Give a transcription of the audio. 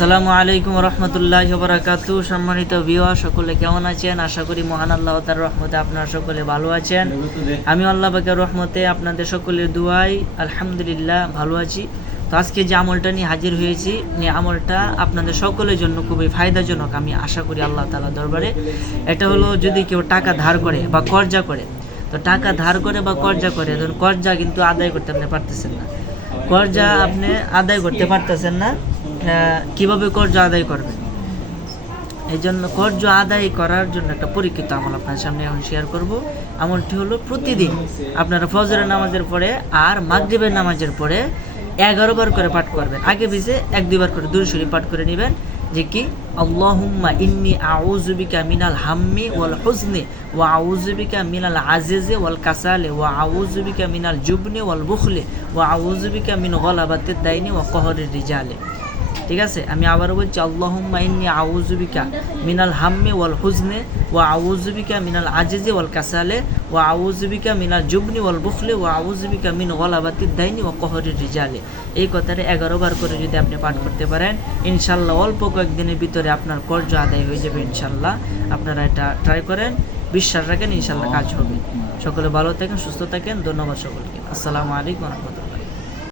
আসসালামু আলাইকুম রহমতুল্লাহ বারাকাতু সম্মানিত ভিওয়া সকলে কেমন আছেন? আশা করি মহান আল্লাহ তার রহমতে আপনারা সকলে ভালো আছেন। আমি আল্লাহ বাকের রহমতে আপনাদের সকলের দুয়াই আলহামদুলিল্লাহ ভালো আছি। তো আজকে যে আমলটা নিয়ে হাজির হয়েছি এই আমলটা আপনাদের সকলের জন্য খুবই ফায়দাজনক, আমি আশা করি আল্লাহ তালা দরবারে। এটা হলো যদি কেউ টাকা ধার করে বা কর্জা করে, তো টাকা ধার করে বা কর্জা করে, ধরুন কর্জা কিন্তু আদায় করতে আপনি পারতেছেন না। কর্জা আপনি আদায় করতে পারতেছেন না কীভাবে কর্জ আদায় করবেন এই জন্য কর্জ আদায় করার জন্য একটা পরীক্ষিত আমল আপনার সামনে এখন শেয়ার করব। আমলটি হলো প্রতিদিন আপনারা ফজরের নামাজের পরে আর মাগরিবের নামাজের পরে এগারো বার করে পাঠ করবেন। আগে পিছে এক দুইবার করে দূর শরীফ পাঠ করে নেবেন যে কি? আল্লাহুম্মা ইন্নি আউযুবিকা মিনাল হাম্মি ওয়াল হুজনি ওয়া আউযুবিকা মিনাল আজিজি ওয়াল কাসালি ওয়া আউযুবিকা মিনাল জুবনি ওয়াল বুখলি ওয়া আউযুবিকা মিন গলাবাতিদ দাইনি ওয়া কহরির রিজালি। ঠিক আছে? আমি আবারও বলছি, আল্লাহুম্মা ইন্নি আউযুবিকা মিনাল হাম্মে ওয়াল হুজনে ওয়া আউযুবিকা মিনাল আজিজি ওয়াল কাসালে ওয়া আউযুবিকা মিনাল জুবনি ওয়াল বুখলি ওয়া আউযুবিকা মিন গলাবাতিদ দাইনি ও কহরির রিজালি। এই কথাটা এগারো বার করে যদি আপনি পাঠ করতে পারেন, ইনশাল্লাহ অল্প কয়েকদিনের ভিতরে আপনার কর্জ আদায় হয়ে যাবে ইনশাল্লাহ। আপনারা এটা ট্রাই করেন, বিশ্বাস রাখেন, ইনশাল্লাহ কাজ হবে। সকলে ভালো থাকেন, সুস্থ থাকেন। ধন্যবাদ সকলকে। আসসালামু আলাইকুম রহমতুল্লাহ।